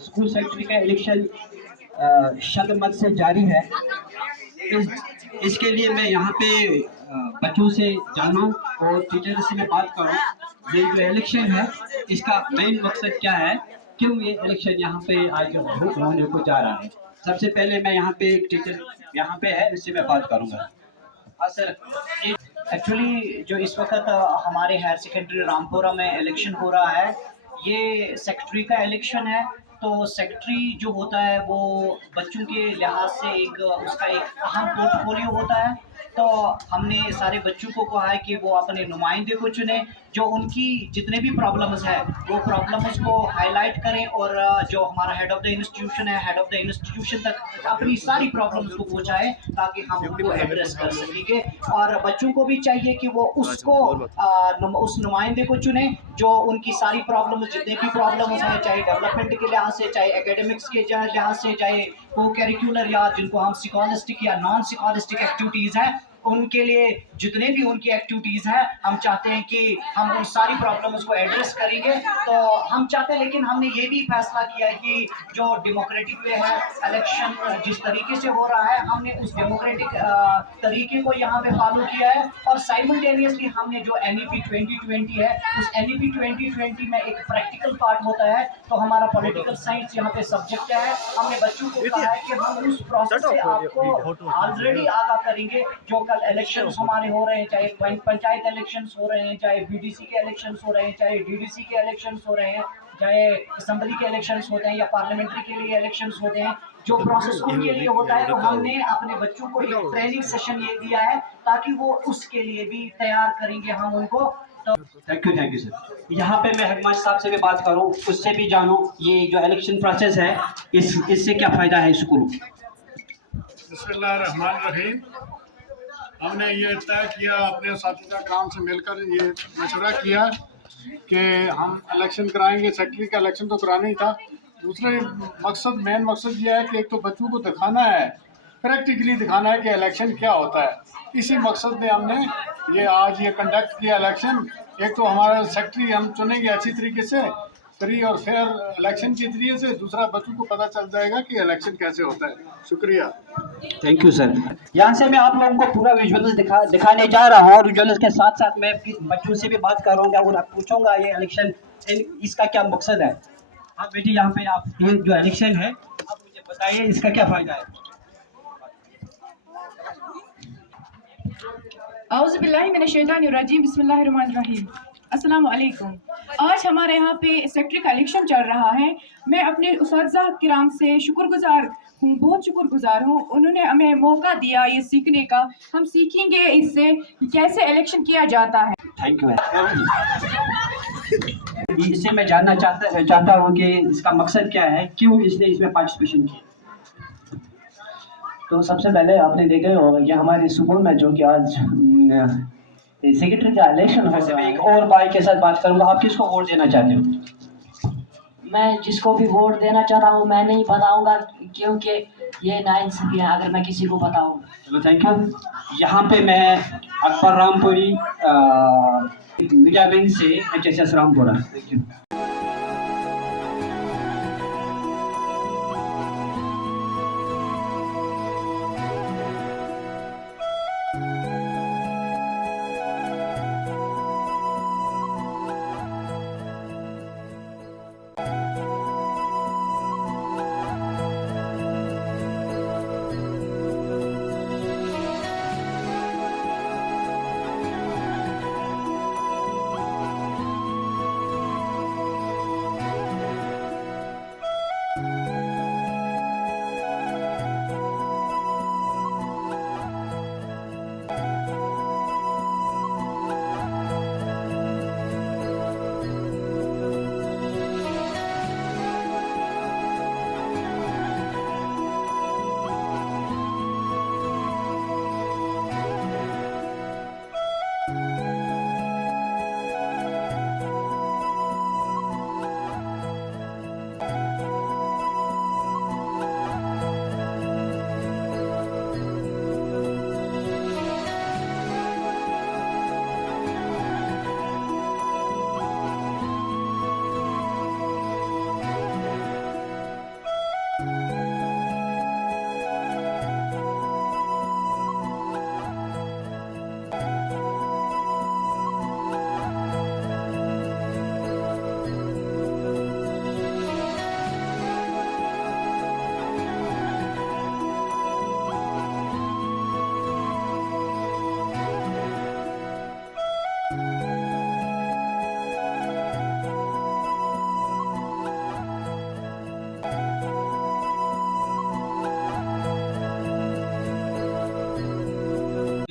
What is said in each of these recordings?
School secretary का election शतमत से जारी है। इसके लिए मैं यहाँ पे बच्चों से जानूँ और टीचर से मैं बात करूँ। ये जो इलेक्शन है इसका मेन मकसद क्या है, क्यों ये इलेक्शन यहाँ पे आज होने को जा रहा है। सबसे पहले मैं यहाँ पे एक टीचर यहाँ पे है, इससे मैं बात करूँगा। हाँ सर, एक्चुअली जो इस वक्त हमारे हायर सेकेंडरी रामपुरा में इलेक्शन हो रहा है, ये सेक्रेटरी का इलेक्शन है। तो सेक्रेटरी जो होता है वो बच्चों के लिहाज से एक उसका एक अहम पोर्टफोलियो होता है। तो हमने सारे बच्चों को कहा है कि वो अपने नुमाइंदे को चुने, जो उनकी जितने भी प्रॉब्लम्स है वो प्रॉब्लम्स को हाईलाइट करें और जो हमारा हेड ऑफ द इंस्टीट्यूशन है, हेड ऑफ द इंस्टीट्यूशन तक अपनी सारी प्रॉब्लम्स को पहुंचाएं ताकि हम उनको एड्रेस कर सकेंगे। और बच्चों को भी चाहिए कि वो उसको उस नुमाइंदे को चुने जो उनकी सारी प्रॉब्लम्स, जितने भी प्रॉब्लम्स हैं, चाहे डेवलपमेंट के लिहाज से, चाहे एकेडमिक्स के लिहाज से, चाहे को करिकुलर या जिनको हम स्कॉलस्टिक या नॉन स्कॉलस्टिक एक्टिविटीज़ हैं, उनके लिए जितने भी उनकी एक्टिविटीज़ हैं, हम चाहते हैं कि हम उन सारी प्रॉब्लम्स को एड्रेस करेंगे। तो हम चाहते हैं, लेकिन हमने ये भी फैसला किया है कि जो डेमोक्रेटिक वे है इलेक्शन जिस तरीके से हो रहा है, हमने उस डेमोक्रेटिक तरीके को यहाँ पे फॉलो किया है। और साइमल्टेनियसली हमने जो NEP 2020 है, उस NEP 2020 में एक प्रैक्टिकल पार्ट होता है। तो हमारा पॉलिटिकल साइंस यहाँ पे सब्जेक्ट है। हमने बच्चों को कहा है कि हम उस प्रोसेस से आपको ऑलरेडी आगाह करेंगे। जो कल इलेक्शंस हमारे हो रहे हैं, चाहे पंचायत इलेक्शंस हो रहे हैं, चाहे BDC के इलेक्शंस हो रहे हैं, चाहे DDC के इलेक्शंस हो रहे हैं, चाहे असेंबली के इलेक्शंस होते हैं या पार्लियामेंट्री के लिए इलेक्शंस होते हैं, जो प्रोसेस उनके लिए होता है, तो हमने अपने बच्चों को एक ट्रेनिंग सेशन ये दिया है ताकि वो उसके लिए भी तैयार करेंगे हम उनको। तो थैंक यू सर। यहाँ पे मैं हेडमास्टर साहब से भी बात करूँ, उससे भी जानूँ ये जो इलेक्शन प्रोसेस है इससे क्या फ़ायदा है स्कूल को। बिस्मिल्लाहिर्रहमानिर्रहीम। हमने ये तय किया अपने साथीदार कराम से मिलकर, ये मशवरा किया कि हम इलेक्शन कराएंगे। सेक्रेटरी का इलेक्शन तो कराना ही था। दूसरे मेन मकसद ये है कि एक तो बच्चों को दिखाना है, प्रैक्टिकली दिखाना है कि इलेक्शन क्या होता है। इसी मकसद में हमने आज ये कंडक्ट किया इलेक्शन। एक तो हमारा सेक्रेटरी हम चुनेंगे अच्छी तरीके से, फ्री और फेयर इलेक्शन के जरिए से। दूसरा, बच्चों को पता चल जाएगा कि इलेक्शन कैसे होता है। शुक्रिया, थैंक यू सर। यहाँ से मैं आप लोगों को पूरा विजुअल्स दिखाने जा रहा हूँ और विजुअल्स के साथ साथ मैं बच्चों से भी बात करूँगा और पूछूंगा ये इलेक्शन इसका क्या मकसद है। हाँ बेटी, यहाँ पे आप ये जो इलेक्शन है आप मुझे बताइए इसका क्या फ़ायदा है। औज़ुबिल्लाहिमिनश्शैतानिर्रजीम, बिस्मिल्लाहिर्रहमानिर्रहीम। अस्सलाम वालेकुम। आज हमारे यहाँ पे सेक्रेटरी का इलेक्शन चल रहा है। मैं अपने उस्ताज़ा किराम से शुक्रगुजार हूँ, बहुत शुक्रगुजार हूँ। उन्होंने हमें मौका दिया ये सीखने का। हम सीखेंगे इससे कैसे इलेक्शन किया जाता है। Thank you. इससे मैं जानना चाहता हूँ कि इसका मकसद क्या है, क्यों इसने इसमें पार्टिसिपेशन किया। तो सबसे पहले आपने देखा होगा कि हमारे स्कूल में जो कि आज सेक्रेटरी का इलेक्शन हो रहा है। एक और भाई के साथ बात करूंगा, आप किसको वोट देना चाहते हो। मैं जिसको भी वोट देना चाहता हूँ मैं नहीं बताऊंगा, क्योंकि ये नाइंसाफी है अगर मैं किसी को बताऊंगा। चलो थैंक यू। यहाँ पे मैं अकबर रामपुरी मीडिया विंग से HSS रामपुरा। Thank you.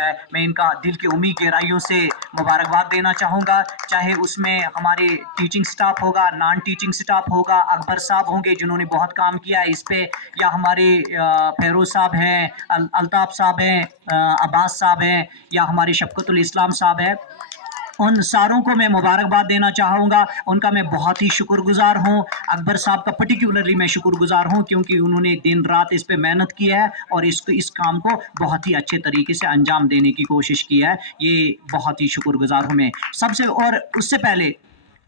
किया है। मैं इनका दिल की उम्मीद गहराइयों से मुबारकबाद देना चाहूँगा, चाहे उसमें हमारे टीचिंग स्टाफ होगा, नॉन टीचिंग स्टाफ होगा, अकबर साहब होंगे जिन्होंने बहुत काम किया है इस पे, या हमारे फेरोज साहब हैं, अल्ताफ़ साहब हैं, अब्बास साहब हैं, या हमारे शफ़क़तुल इस्लाम साहब हैं। उन सारों को मैं मुबारकबाद देना चाहूँगा, उनका मैं बहुत ही शुक्रगुज़ार हूँ। अकबर साहब का पर्टिकुलरली मैं शुक्रगुज़ार हूँ क्योंकि उन्होंने दिन रात इस पे मेहनत की है और इस काम को बहुत ही अच्छे तरीके से अंजाम देने की कोशिश की है। ये बहुत ही शुक्रगुज़ार हूँ मैं सबसे। और उससे पहले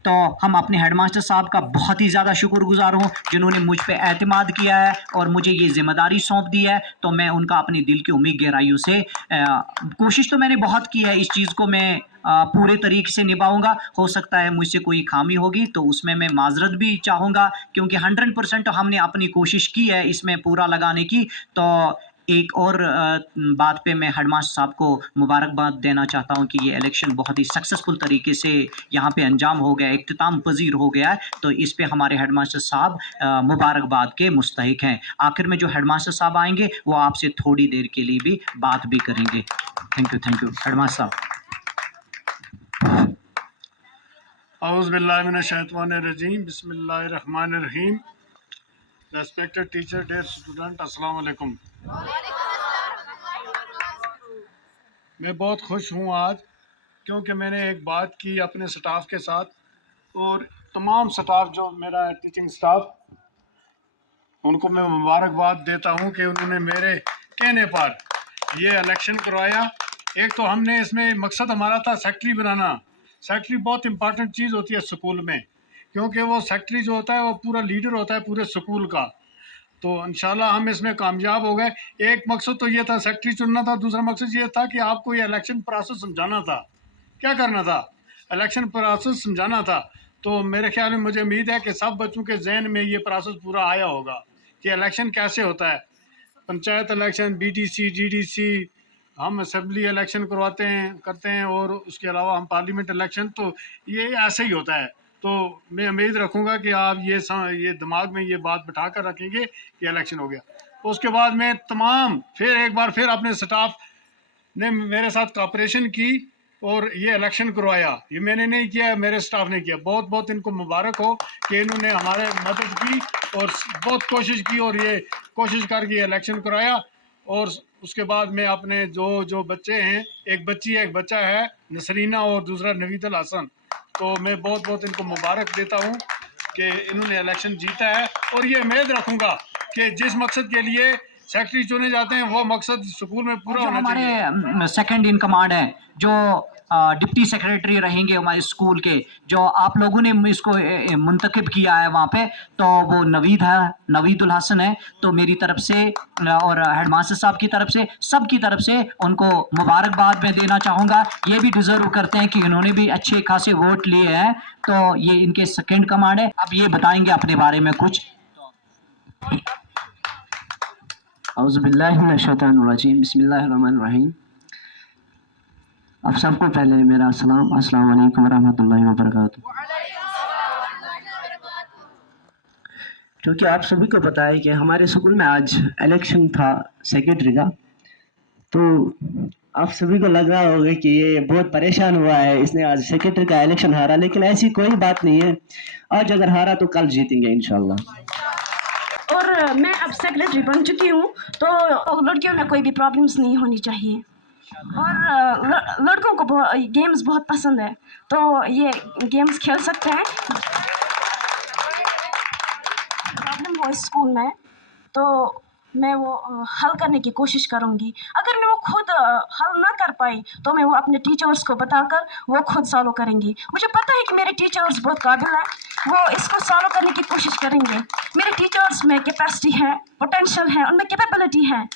तो हम अपने हेडमास्टर साहब का बहुत ही ज़्यादा शुक्रगुज़ार हूँ जिन्होंने मुझ पे एतमाद किया है और मुझे ये ज़िम्मेदारी सौंप दी है। तो मैं उनका अपने दिल की उम्मीद गहराइयों से कोशिश तो मैंने बहुत की है, इस चीज़ को मैं पूरे तरीके से निभाऊंगा। हो सकता है मुझसे कोई खामी होगी तो उसमें मैं माजरत भी चाहूँगा क्योंकि 100% हमने अपनी कोशिश की है इसमें पूरा लगाने की। तो एक और बात पे मैं हेडमास्टर साहब को मुबारकबाद देना चाहता हूँ कि ये इलेक्शन बहुत ही सक्सेसफुल तरीके से यहाँ पे अंजाम हो गया, इख्तिताम पजीर हो गया है। तो इस पे हमारे हेडमास्टर साहब मुबारकबाद के मुस्तहिक हैं। आखिर में जो हेडमास्टर साहब आएंगे वो आपसे थोड़ी देर के लिए भी बात भी करेंगे। थैंक यू हेडमास्टर साहब। औज़ुबिल्लाहिमिनश्शैतानिर्रजीम, बिस्मिल्लाहिर्रहमानिर्रहीम। रेस्पेक्टेड टीचर, डियर स्टूडेंट, अस्सलाम वालेकुम। मैं बहुत खुश हूँ आज क्योंकि मैंने एक बात की अपने स्टाफ के साथ और तमाम स्टाफ जो मेरा टीचिंग स्टाफ, उनको मैं मुबारकबाद देता हूँ कि उन्होंने मेरे कहने पर ये इलेक्शन करवाया। एक तो हमने इसमें मकसद हमारा था सेक्रेटरी बनाना। सेक्रेटरी बहुत इंपॉर्टेंट चीज़ होती है स्कूल में क्योंकि वो सेक्रेटरी जो होता है वो पूरा लीडर होता है पूरे स्कूल का। तो इंशाल्लाह हम इसमें कामयाब हो गए। एक मकसद तो ये था सेक्रेटरी चुनना था, दूसरा मकसद ये था कि आपको ये इलेक्शन प्रोसेस समझाना था। क्या करना था? इलेक्शन प्रोसेस समझाना था। तो मेरे ख्याल में मुझे उम्मीद है कि सब बच्चों के जहन में ये प्रोसेस पूरा आया होगा कि इलेक्शन कैसे होता है। पंचायत इलेक्शन, BDC, DDC, हम असेंबली इलेक्शन करते हैं और उसके अलावा हम पार्लियामेंट इलेक्शन, तो ये ऐसे ही होता है। तो मैं उम्मीद रखूँगा कि आप ये दिमाग में ये बात बिठा कर रखेंगे कि इलेक्शन हो गया। तो उसके बाद मैं एक बार फिर अपने स्टाफ ने मेरे साथ कोऑपरेशन की और ये इलेक्शन करवाया। ये मैंने नहीं किया, मेरे स्टाफ ने किया। बहुत बहुत इनको मुबारक हो कि इन्होंने हमारे मदद की और बहुत कोशिश की और ये कोशिश करके ये इलेक्शन करवाया। और उसके बाद मैं अपने जो बच्चे हैं, एक बच्ची है, एक बच्चा है नसरीना और दूसरा नवीदुल हसन, तो मैं बहुत बहुत इनको मुबारक देता हूँ कि इन्होंने इलेक्शन जीता है। और ये उम्मीद रखूँगा कि जिस मकसद के लिए सेक्रेटरी चुने जाते हैं वो मकसद स्कूल में पूरा होना चाहिए। हमारे सेकंड इन कमांड है जो डिप्टी सेक्रेटरी रहेंगे हमारे स्कूल के, जो आप लोगों ने इसको मुंतखब किया है वहाँ पे, तो वो नवीदुल हसन है। तो मेरी तरफ से और हेडमास्टर साहब की तरफ से, सब की तरफ से उनको मुबारकबाद मैं देना चाहूँगा। ये भी डिज़र्व करते हैं कि इन्होंने भी अच्छे खासे वोट लिए हैं। तो ये इनके सेकंड कमांड है। अब ये बताएंगे अपने बारे में कुछ। औज़ुबिल्लाहिमिनश्शैतानिर्रजीम, बिस्मिल्लाहिर्रहमानिर्रहीम। आप सबको पहले मेरा अस्सलाम वालेकुम रहमतुल्लाहि व बरकातुहू। क्योंकि आप सभी को पता है कि हमारे स्कूल में आज इलेक्शन था सेक्रेटरी का, तो आप सभी को लग रहा होगा कि ये बहुत परेशान हुआ है, इसने आज सेक्रेटरी का इलेक्शन हारा। लेकिन ऐसी कोई बात नहीं है, आज अगर हारा तो कल जीतेंगे इंशाल्लाह। और मैं अब सेक्रेटरी बन चुकी हूँ, तो लड़कियों में कोई भी प्रॉब्लम्स नहीं होनी चाहिए। और लड़कों को गेम्स बहुत पसंद है, तो ये गेम्स खेल सकते हैं। प्रॉब्लम हो स्कूल में तो मैं वो हल करने की कोशिश करूँगी। अगर मैं वो खुद हल ना कर पाई तो मैं वो अपने टीचर्स को बताकर वो खुद सॉल्व करेंगी। मुझे पता है कि मेरे टीचर्स बहुत काबिल हैं, वो इसको सॉल्व करने की कोशिश करेंगे। मेरे टीचर्स में कैपेसिटी है, पोटेंशियल है, उनमें कैपेबिलिटी है।